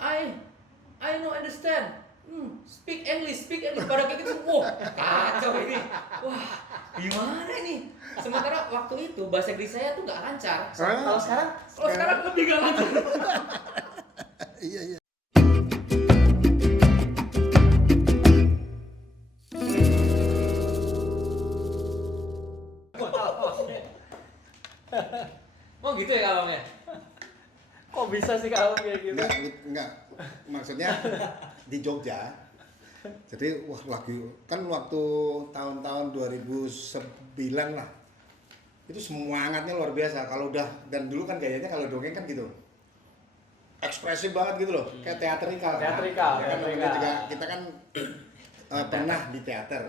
I I no understand. Speak English. Pada kayak gitu, wah kacau ini. Wah, gimana ini? Sementara waktu itu bahasa Inggris saya tuh nggak lancar. Kalau sekarang lebih nggak lancar. Iya iya. Oh gitu ya kalongnya? Kok bisa sih kalau kayak gitu? Enggak. Maksudnya di Jogja. Jadi lagi kan waktu tahun-tahun 2009 lah. Itu semangatnya luar biasa. Kalau udah dan dulu kan gayanya kalau dongeng kan gitu. Ekspresif banget gitu loh, kayak teatrikal. Teatrikal. Juga kita kan pernah di teater.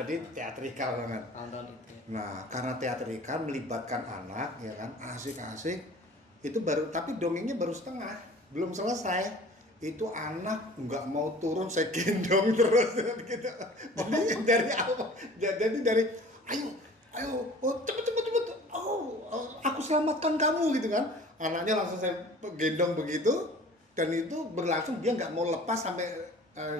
Jadi teatrikal banget. Tahun-tahun itu. Nah, karena teatrikal melibatkan anak, ya kan, asik-asik, itu baru, tapi dongengnya baru setengah, belum selesai. Itu anak nggak mau turun, saya gendong terus, gitu. Jadi dari awal, jadi dari, ayo, cepet, aku selamatkan kamu, gitu kan. Anaknya langsung saya gendong begitu, dan itu berlangsung, dia nggak mau lepas sampai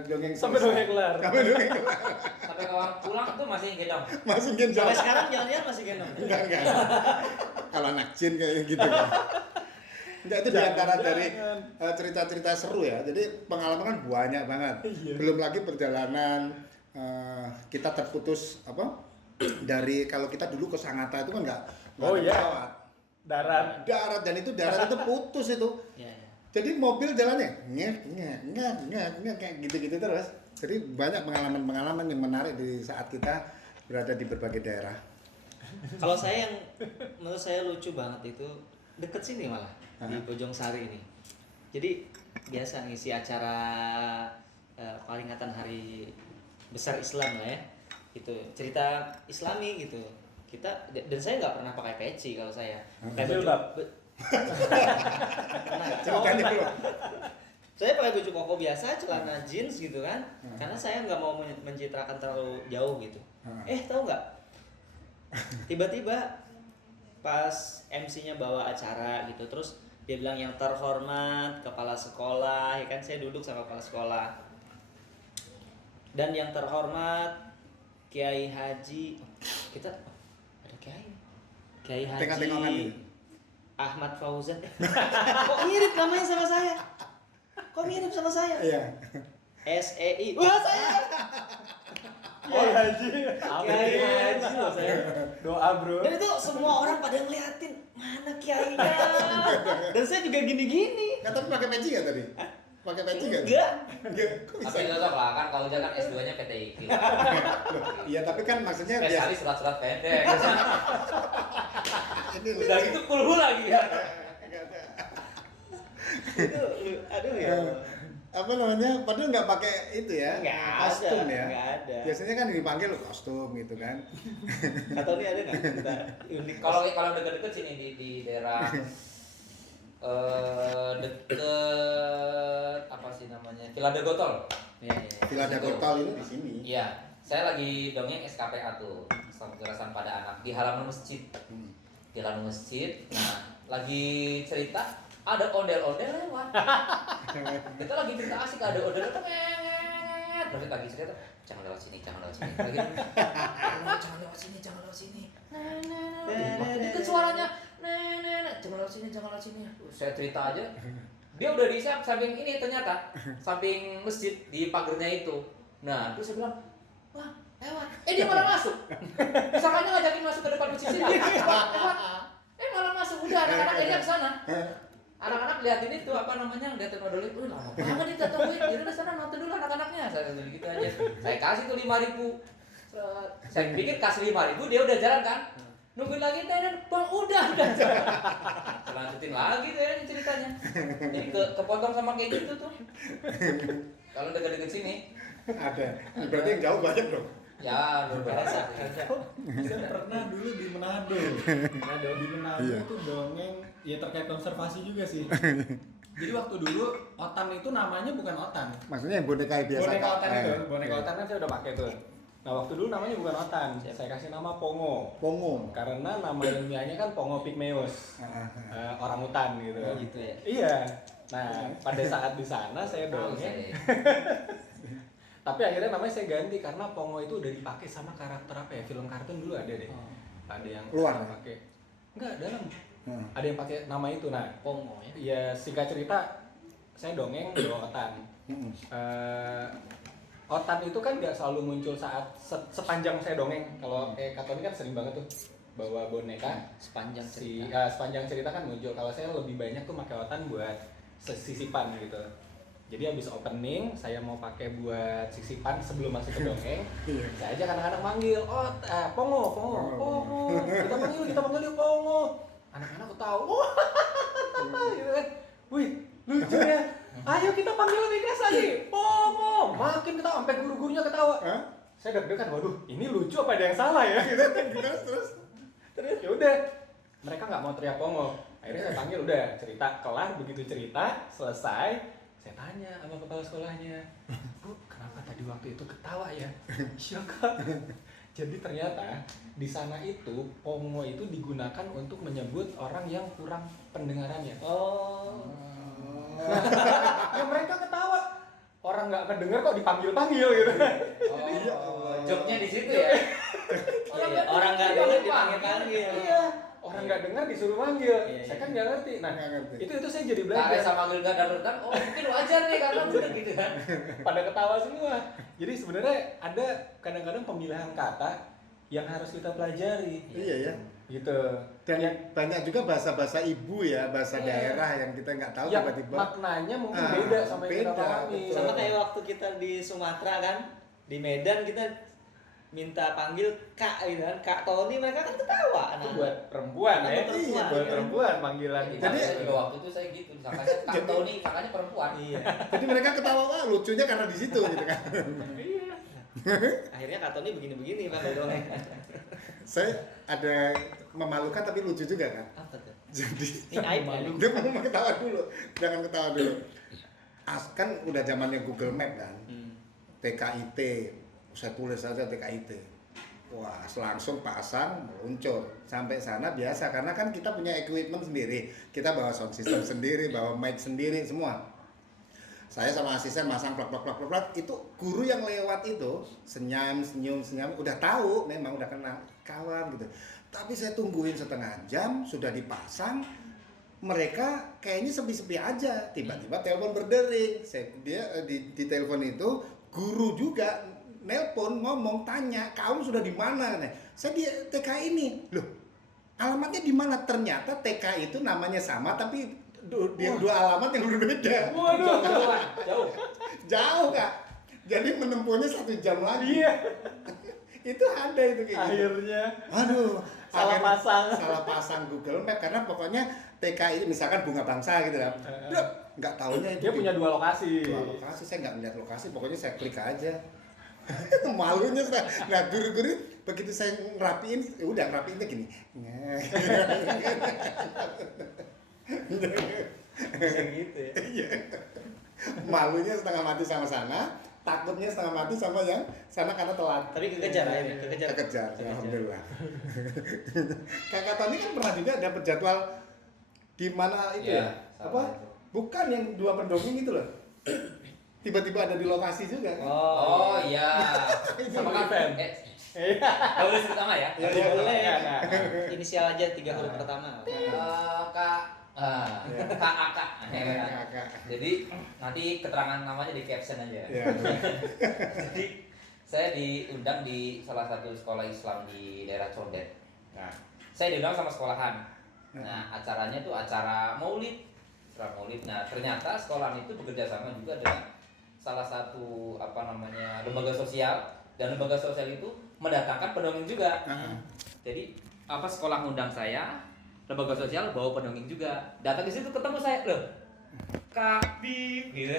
dongeng Sampai dongeng kelar. Sampai kawan pulang tuh masih gendong. Masih gendong. Sampai sekarang jangan-jangan masih gendong. Enggak. Kalau anak jin kayak gitu kan. Enggak, itu diantara dari cerita-cerita seru ya. Jadi pengalaman kan banyak banget. Iya. Belum lagi perjalanan kita terputus dari kalau kita dulu ke Sangatta itu kan enggak Oh ada iya. pesawat. Darat. Dan itu darat itu putus itu. Iya. Jadi mobil jalannya nggak kayak gitu-gitu terus. Jadi banyak pengalaman-pengalaman yang menarik di saat kita berada di berbagai daerah. Kalau saya yang menurut saya lucu banget itu deket sini malah di Bojong Sari ini. Jadi biasa ngisi acara peringatan hari besar Islam lah ya. Itu cerita Islami gitu. Kita dan saya nggak pernah pakai peci kalau saya. Pakai baju. Ceritanya dulu. Saya pakai baju koko biasa, celana jeans gitu kan. Karena saya nggak mau mencitrakan terlalu jauh gitu. Tahu nggak? Tiba-tiba pas MC-nya bawa acara gitu, terus dia bilang yang terhormat kepala sekolah, ya kan saya duduk sama kepala sekolah. Dan yang terhormat Kiai Haji, kita ada Kiai Haji Tengok-tengokan gitu. Ahmad Fauzan. Kok mirip namanya sama saya? Iya. SEI. Wah, saya. Kiai Haji. Kiai Haji loh saya. Doa, Bro. Dan itu semua orang pada ngeliatin, mana kiainya? Dan saya juga gini-gini. Nggak, tapi pakai peci nggak tadi? Pakai peci nggak? Enggak. Kok bisa? Tapi cocok lah kan kalau jangan S2-nya PTIQ. Iya, tapi kan maksudnya Spesialis surat-surat pendek. ini Udah gitu kulhu lagi ya. Itu aduh ya. Apa namanya? Padahal nggak pakai itu ya, kostum ya. Nggak ada. Biasanya kan dipanggil kostum gitu kan. Atau ini ada nggak kita unik? Kalau deket-deket sini di daerah deket apa sih namanya? Villa Dagotol. Iya. Villa Dagotol itu di sini. Iya, saya lagi dongeng SKPA tuh, Selamat Kekerasan pada Anak di halaman masjid. Di halaman masjid. Nah, lagi cerita ada ondel-ondel lewat. Kita lagi cerita asik ada ondel tuh terus lagi cerita jangan lewat sini. Lagi jangan lewat sini. Deket suaranya. Jangan lewat sini. Saya cerita aja. Dia udah di samping ini ternyata, samping masjid di pagernya itu. Nah, terus saya bilang, "Wah, lewat." Dia malah masuk. Misalkannya ngajakin masuk ke depan masjid sini. Lewat. Malah masuk. Udah anak-anak ini ke sana. Anak-anak liatin itu liatin odol itu, lama banget kita tungguin. Jadi di sana nonton dulu anak-anaknya. Saya gitu aja. Saya kasih tuh 5.000. Saya pikir kasih 5.000 dia udah jalan kan. Nungguin lagi dan Bang udah. Lanjutin lagi deh ceritanya. Jadi kepotong sama kayak gitu tuh. Kalau dekat-dekat sini Ada. Berarti yang jauh banyak dong. ya luar biasa. Saya pernah dulu di Manado. Di Manado Iya. itu dongeng ya terkait konservasi juga sih. Jadi waktu dulu otan itu namanya bukan otan. Maksudnya yang boneka biasa. Boneka Kak. otan itu, boneka otan kan saya udah pakai tuh. Nah waktu dulu namanya bukan otan, saya kasih nama Pongo. Pongo. Karena nama ilmiahnya kan Pongo pygmeus, orang hutan gitu. Oh gitu ya. Iya. Nah, pada saat di sana saya Oh, bisa dongeng, deh. tapi akhirnya namanya saya ganti karena Pongo itu udah dipakai sama karakter apa ya? Film kartun dulu ada deh. Ada yang Luar? pakai. Enggak, dalam. Hmm. Ada yang pakai nama itu. Nah, Pongo ya. ya singkat cerita saya dongeng bawa Otan. Otan itu kan nggak selalu muncul saat sepanjang saya dongeng. Kalau Kak Tony kan sering banget tuh bawa boneka. Sepanjang cerita. Sepanjang cerita kan muncul. Kalau saya lebih banyak tuh pakai Otan buat sisipan gitu. Jadi habis opening saya mau pakai buat sisipan sebelum masuk ke dongeng. Saya aja kadang-kadang manggil, Pongo. Kita panggil dia Pongo. Anak-anak ketawa. Gitu kan. Wih, lucu ya. Ayo kita panggil lebih keras lagi. Pongo. Makin ketawa sampai guru-gurunya ketawa. Saya deg-degan, waduh, ini lucu apa ada yang salah ya? Gitu. Terus ya udah. Mereka nggak mau teriak Pongo. Akhirnya saya panggil, udah cerita kelar, begitu cerita selesai. Saya tanya sama kepala sekolahnya, Bu, kenapa tadi waktu itu ketawa ya? Iya Kak. Jadi ternyata di sana itu Pongo itu digunakan untuk menyebut orang yang kurang pendengarannya. Oh. Ya mereka ketawa. Orang nggak kedenger kok dipanggil-panggil gitu. Oh, jobnya di situ ya. Orang nggak dengar dipanggil-panggil. Iya. Orang nggak dengar disuruh manggil. Iya, Saya iya. kan nggak ngerti. Nah, Nggak ngerti. itu saya jadi Kak belajar. Reza manggil gak darurat, oh mungkin wajar nih karena bener gitu kan. Pada ketawa semua. Jadi sebenarnya ada kadang-kadang pemilihan kata yang harus kita pelajari. Iya ya. Gitu. Dan Yang- banyak juga bahasa-bahasa ibu ya, bahasa Iya. daerah yang kita nggak tahu yang tiba-tiba. maknanya mungkin Ah, beda sama yang kita beda, pahami. betul. Sama kayak waktu kita di Sumatera kan, di Medan kita minta panggil Kak gitu kan, Kak Tony, mereka kan ketawa. Itu buat perempuan ya. Buat perempuan. Iya, buat perempuan panggilan. Jadi Jadi- juga waktu itu saya gitu, disangkanya Kak Tony, kakaknya perempuan. Iya. Jadi mereka ketawa, wah lucunya karena di situ gitu kan. Iya. Akhirnya Kak Tony begini-begini Pak dongeng. Saya ada memalukan tapi lucu juga kan. Apa tuh? Jadi Ini aib ya? dia mau ketawa dulu, jangan ketawa dulu. Kan udah zamannya Google Map kan. TKIT, saya tulis saja TKIT. Wah, langsung pasang, meluncur. Sampai sana biasa, karena kan kita punya equipment sendiri. Kita bawa sound system sendiri, bawa mic sendiri, semua. Saya sama asisten masang plak, itu guru yang lewat itu, senyum, udah tahu, memang udah kenal, kawan gitu. Tapi saya tungguin setengah jam, sudah dipasang, mereka kayaknya sepi-sepi aja. Tiba-tiba telepon berdering. Dia di telepon itu guru juga nelpon ngomong tanya kamu sudah di mana? Saya di TK ini. Loh, alamatnya di mana? Ternyata TK itu namanya sama tapi dua alamat yang berbeda. Waduh. Jauh. Jauh Kak. Jadi menempuhnya 1 jam lagi. Iya. Itu ada itu kayak gitu. Akhirnya Aduh, Salah akhirnya pasang. Salah pasang Google Map karena pokoknya TK itu misalkan Bunga Bangsa gitu kan. Duh, nggak taunya itu. dia punya 2 lokasi. dua lokasi, saya nggak melihat lokasi, pokoknya saya klik aja. Malunya saya. Nah, guru-guru begitu saya ngerapiin, ya udah ngerapiinnya gini. Bisa gitu ya. Iya. Malunya setengah mati sama sana, takutnya setengah mati sama yang sana karena telat. Tapi kekejar akhirnya, kekejar. Kekejar, alhamdulillah. Kakak Tony kan pernah juga dapat jadwal di mana itu Iya, ya? sama Apa? itu. Bukan yang 2 pendongeng itu loh. Tiba-tiba ada di lokasi juga. Oh iya. Sama Sama event. kan? Iya. Gak boleh sebut nama ya? Ya, ya, Boleh. Iya, nah. Inisial aja 3 huruf pertama. KAK. Kakak. Jadi nanti keterangan namanya di caption aja. Ya. Jadi saya diundang di salah satu sekolah Islam di daerah Condet. Nah, saya diundang sama sekolahan. Nah, acaranya itu acara Maulid. Acara Maulid. Nah, ternyata sekolahan itu bekerja sama juga dengan salah satu lembaga sosial, dan lembaga sosial itu mendatangkan pendongeng juga. Jadi sekolah ngundang saya, lembaga sosial bawa pendongeng juga. Datang di situ ketemu saya, loh. Kak Bib, gitu.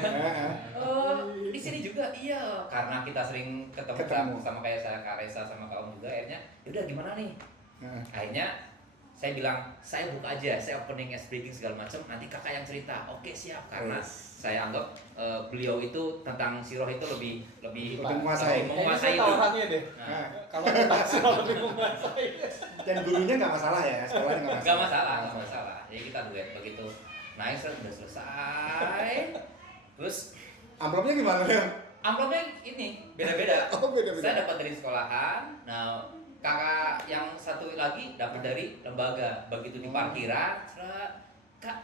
Oh, di sini juga iya. Karena kita sering ketemu. Sama kayak saya, Kak Reza sama Kak Om juga, akhirnya yaudah gimana nih? Akhirnya saya bilang, saya buka aja, saya opening, breaking segala macam, nanti kakak yang cerita. Oke, siap, karena saya anggap beliau itu tentang siroh itu lebih menguasai. Kayaknya saya menguasai itu. tahu orangnya deh. Nah, Kalau kita selalu lebih menguasai. Dan gurunya nggak masalah ya, sekolahnya nggak Gak masalah. masalah. Jadi kita duet begitu. naik udah selesai. Terus Amplopnya gimana ya? amplopnya ini beda-beda. Oh, beda-beda. Saya dapat dari sekolahan. Nah, kakak yang satu lagi dapat dari lembaga. Begitu di parkiran, Kak,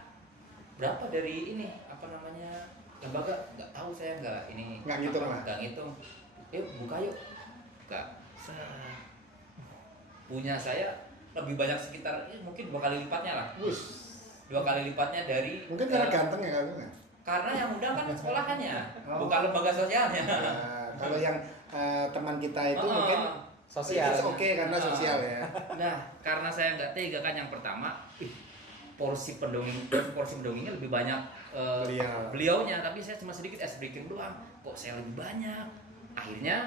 berapa dari ini apa namanya lembaga? Nggak tahu saya ini. Nggak ngitung lah. Nggak ngitung. Yuk buka yuk. Buka. Punya saya lebih banyak sekitar mungkin 2 kali lipatnya lah. Wush. 2 kali lipatnya dari Mungkin karena ganteng ya kamu ya? karena yang undang kan sekolahannya, Oh. bukan lembaga sosialnya. Nah, kalau yang teman kita itu Oh, mungkin Sosial. itu oke karena sosial ya. Nah, karena saya nggak tega kan yang pertama, porsi pendongengnya lebih banyak beliaunya, tapi saya cuma sedikit es breaking doang. Kok saya lebih banyak? Akhirnya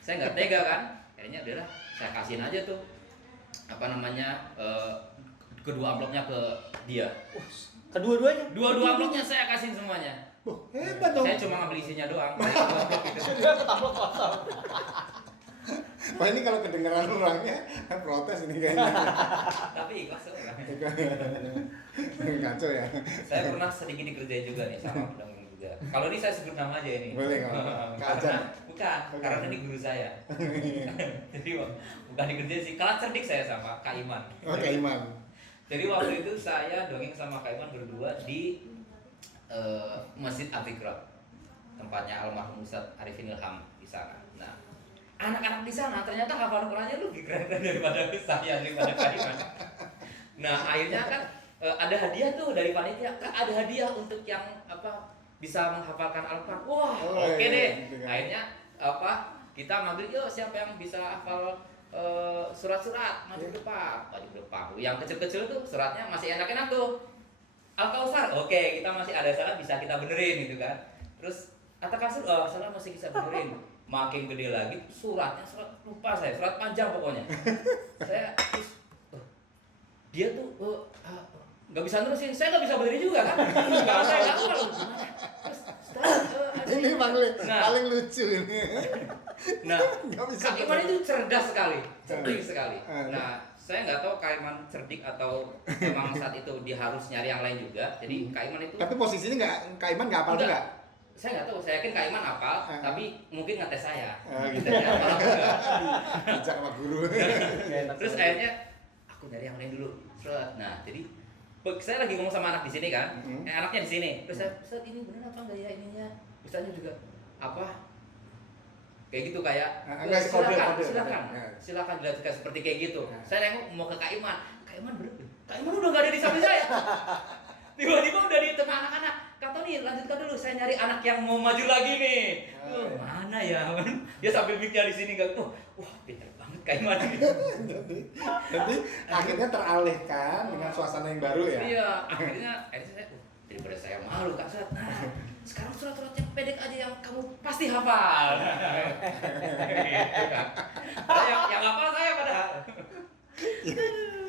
saya nggak tega kan. Akhirnya udahlah, saya kasihin aja tuh apa namanya kedua amplopnya ke dia. Kedua-duanya. Dua amplopnya saya kasihin semuanya. Hebat dong. Saya cuma ngambil isinya doang. Dia ketamplok kosong. Wah ini kalau kedengeran orangnya protes ini kayaknya. Tapi ikhlas kok. Kacau ya. Saya pernah sedikit dikerjain juga nih sama pendongeng juga. Kalau ini saya sebut nama aja ini. Boleh nggak? Kak Ajan? Bukan, karena ini guru saya. Jadi bukan dikerjain sih. Kalah cerdik saya sama Kak Iman. Oh Kak Iman. Jadi waktu itu saya dongeng sama Kak Iman berdua di Masjid Atikra, tempatnya almarhum Ustadz Arifin Ilham di sana. Nah, anak-anak di sana ternyata hafal Qurannya lebih keren daripada saya, daripada Kak Iman. Nah, akhirnya kan ada hadiah tuh dari panitia. Kak, ada hadiah untuk yang bisa menghafalkan Al-Quran. Wah, Oh, oke iya, deh. gitu kan. Akhirnya kita ngambil yuk siapa yang bisa hafal surat-surat maju depan. Yang kecil-kecil tuh suratnya masih enak-enak tuh. Al-Kautsar, oke, kita masih ada salah bisa kita benerin gitu kan. Terus At-Takasur, salah masih bisa benerin. Makin gede lagi surat lupa saya, surat panjang pokoknya. Saya dia tuh nggak bisa nerusin, saya nggak bisa benerin juga kan. Kalau saya nggak tahu terus setelah Ini paling lucu ini. Nah, Nggak bisa Kak Iman itu cerdas sekali, cerdik Hmm. sekali. Nah, saya nggak tahu Kak Iman cerdik atau memang saat itu dia harus nyari yang lain juga. Jadi Kak Iman itu Tapi posisinya Kak Iman nggak hafal Enggak. juga? Saya nggak tahu, saya yakin Kak Iman hafal, tapi mungkin ngetes saya. Gitu. Saya hafal apa enggak. Bijak sama guru. Terus akhirnya aku nyari yang lain dulu. Nah, jadi saya lagi ngomong sama anak di sini kan, anaknya di sini. Terus saya, Ustaz ini benar apa enggak ya ininya? Ustaznya juga kayak gitu kayak Enggak, kode. silakan dilakukan seperti kayak gitu. Saya nengok mau ke Kak Iman bener. Kak Iman udah nggak ada di samping saya. Tiba-tiba udah di tengah anak-anak. Kak Tony lanjutkan dulu, saya nyari anak yang mau maju lagi nih. Mana ya? Dia sambil mikir di sini kan. Wah, pintar banget Kak Iman. Jadi akhirnya teralihkan dengan suasana yang baru ya. Iya, akhirnya saya daripada saya malu Kak Sat. Nah, sekarang surat-surat yang pendek aja yang kamu pasti hafal. Gitu kan. Yang hafal saya padahal.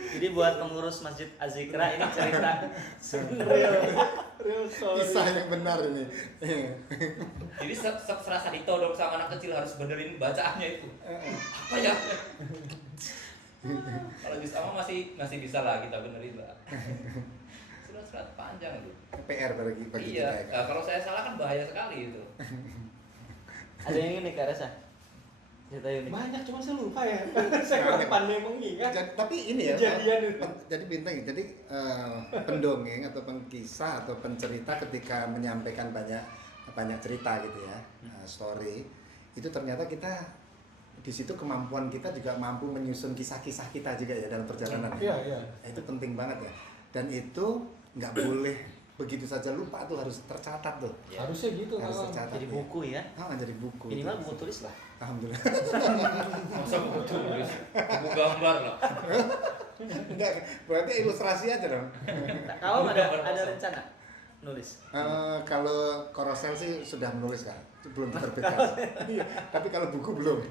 Jadi buat pengurus Masjid Az-Zikra ini cerita real story. Kisah yang benar ini. Jadi serasa ditodong sama anak kecil harus benerin bacaannya itu. Apa ya? Kalau juz amma masih bisa lah kita benerin lah. Surat-surat panjang itu. PR bagi Iya, kita ya. kalau saya salah kan bahaya sekali itu. Ada yang ini Kak Resa? Cerita unik. Banyak cuma saya lupa ya. Saya kurang pandai mengingat. Tapi ini ya, Kejadian itu. jadi bintang, jadi pendongeng atau pengkisah atau pencerita ketika menyampaikan banyak cerita gitu ya, story, itu ternyata kita di situ kemampuan kita juga mampu menyusun kisah-kisah kita juga ya dalam perjalanan. Iya. Itu penting banget ya. Dan itu nggak boleh begitu saja lupa tuh, harus tercatat tuh. Ya. Harusnya gitu Harus kawan. tercatat. Jadi buku ya. Jadi buku. Minimal buku tulis lah. Alhamdulillah. Masa buku tulis, buku gambar lah. Enggak, berarti ilustrasi aja dong. Kalau ada rencana nulis. Kalau Korosel sih sudah menulis kan, belum diterbitkan. Iya, tapi kalau buku belum.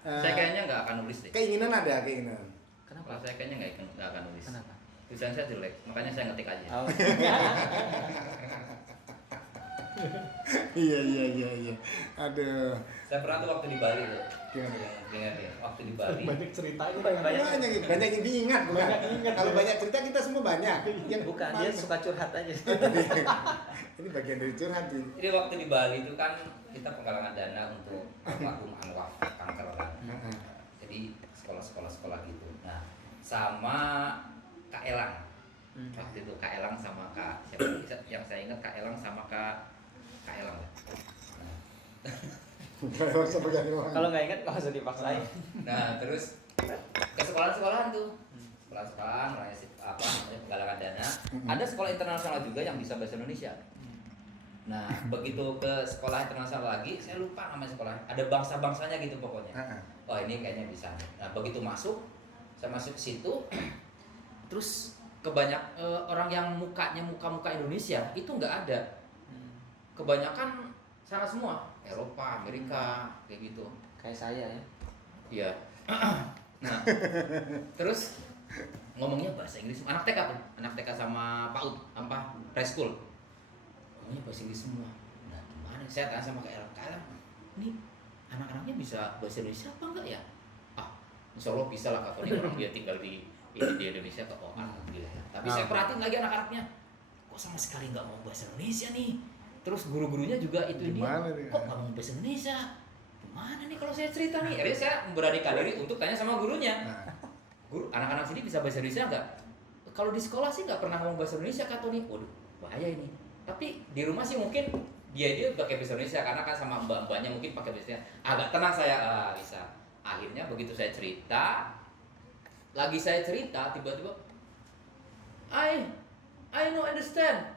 Saya kayaknya nggak akan nulis deh. Keinginan ada, keinginan. Kalau saya kayaknya nggak akan nulis. Kenapa? Tulisan saya jelek, makanya saya ngetik aja. Oh. Iya. Aduh. Saya pernah tuh waktu di Bali tuh. Gimana? Ingat ya, waktu di Bali. Banyak ceritanya. Banyak yang diingat bukan? Banyak diingat, Kalau ya. banyak cerita kita semua banyak. Yang Bukan, dia suka curhat aja. Ini bagian dari curhat sih. Jadi waktu di Bali itu kan kita penggalangan dana untuk almarhum Anwar kanker kan. Jadi sekolah gitu. Nah, sama Kak Elang. Waktu itu Kak Elang sama Kak siapa yang saya ingat Kak Elang sama Kak Elang. Nah, Kalau nggak ingat nggak usah dipaksain. nah terus ke sekolah-sekolahan tuh. Sekolah-sekolahan namanya penggalangan dana. Ada sekolah internasional juga yang bisa bahasa Indonesia. Nah, begitu ke sekolah internasional lagi, saya lupa nama sekolah. Ada bangsa-bangsanya gitu pokoknya. Oh, ini kayaknya bisa. Nah, begitu saya masuk ke situ, terus kebanyak orang yang muka Indonesia itu nggak ada. Kebanyakan sana semua, Eropa, Amerika, kayak gitu. Kayak saya ya. Iya. Nah, terus ngomongnya bahasa Inggris. Anak TK tuh, anak TK sama PAUD, preschool. Ngomongnya bahasa Inggris semua. Nah, gimana? Saya tanya sama Kak Elang, ini anak-anaknya bisa bahasa Indonesia apa enggak ya? Insya Allah bisa lah, Kak Tony, orang dia tinggal di Indonesia atau alhamdulillah. Tapi saya perhatiin lagi anak-anaknya, kok sama sekali nggak mau bahasa Indonesia nih. Terus guru-gurunya juga itu dia, kok nggak mau bahasa Indonesia? Gimana nih kalau saya cerita nih? Akhirnya saya memberanikan diri untuk tanya sama gurunya. Guru, anak-anak sini bisa bahasa Indonesia nggak? Kalau di sekolah sih nggak pernah ngomong bahasa Indonesia, Kak Tony. Waduh, bahaya ini. Tapi di rumah sih mungkin dia pakai bahasa Indonesia karena kan sama mbak-mbaknya mungkin pakai bahasa Indonesia. Agak tenang saya, bisa. Akhirnya begitu saya cerita, tiba-tiba I no understand.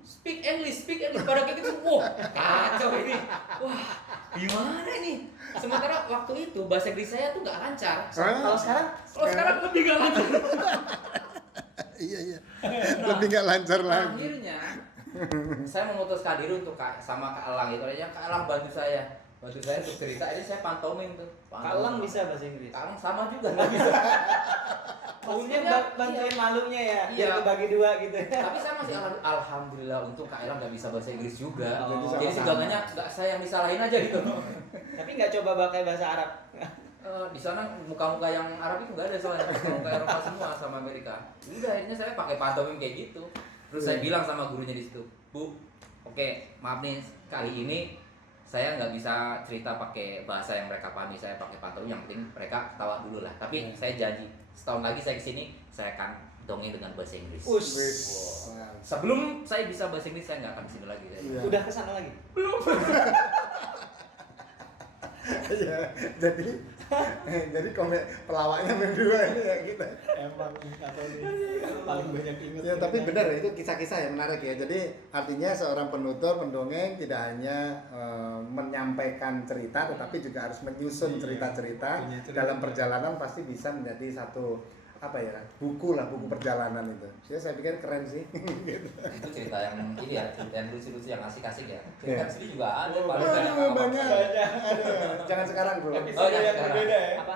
Speak English pada kayak gitu. Wah, kacau ini. Wah, gimana ini? Sementara waktu itu bahasa Inggris saya tuh nggak lancar. Kalau sekarang Lebih nggak lancar. Iya. Lebih nggak lancar lagi. Akhirnya saya memutuskan diri untuk sama Kak Elang itu aja. Kak Elang bantu saya untuk cerita. Ini saya pantomin tuh. Kalang bisa bahasa Inggris. Kalang sama juga nggak bisa. Maunya Maksudnya, bantuin malunya ya, Iya. biar kebagi dua gitu. Tapi saya masih alhamdulillah untuk Kak Elang nggak bisa bahasa Inggris juga. Oh. Jadi segalanya nggak saya yang disalahin aja gitu. Tapi nggak coba pakai bahasa Arab. Di sana muka-muka yang Arab itu nggak ada soalnya, muka Eropa semua sama Amerika. Udah akhirnya saya pakai pantomim kayak gitu. Terus saya bilang sama gurunya di situ, Bu, oke, maaf nih kali ini saya nggak bisa cerita pakai bahasa yang mereka pahami, saya pakai pantomim, yang penting mereka ketawa dulu lah. Tapi saya janji setahun lagi saya kesini saya akan dongeng dengan bahasa Inggris. Wow. Sebelum saya bisa bahasa Inggris saya nggak akan kesini lagi. Iya. Udah kesana lagi? Iya, jadi pelawaknya berdua ini ya kita. Emang atau paling banyak inget. Ya tapi benar itu kisah-kisah yang menarik ya. Jadi artinya seorang penutur, pendongeng tidak hanya menyampaikan cerita, tetapi juga harus menyusun cerita-cerita dalam perjalanan pasti bisa menjadi satu buku perjalanan itu. Jadi saya pikir keren sih. Itu cerita yang ini ya, cerita yang lucu-lucu yang asik-asik ya. Cerita Iya. sini juga ada. Banyak. Jangan sekarang bro. Episode yang sekarang. berbeda ya. Apa?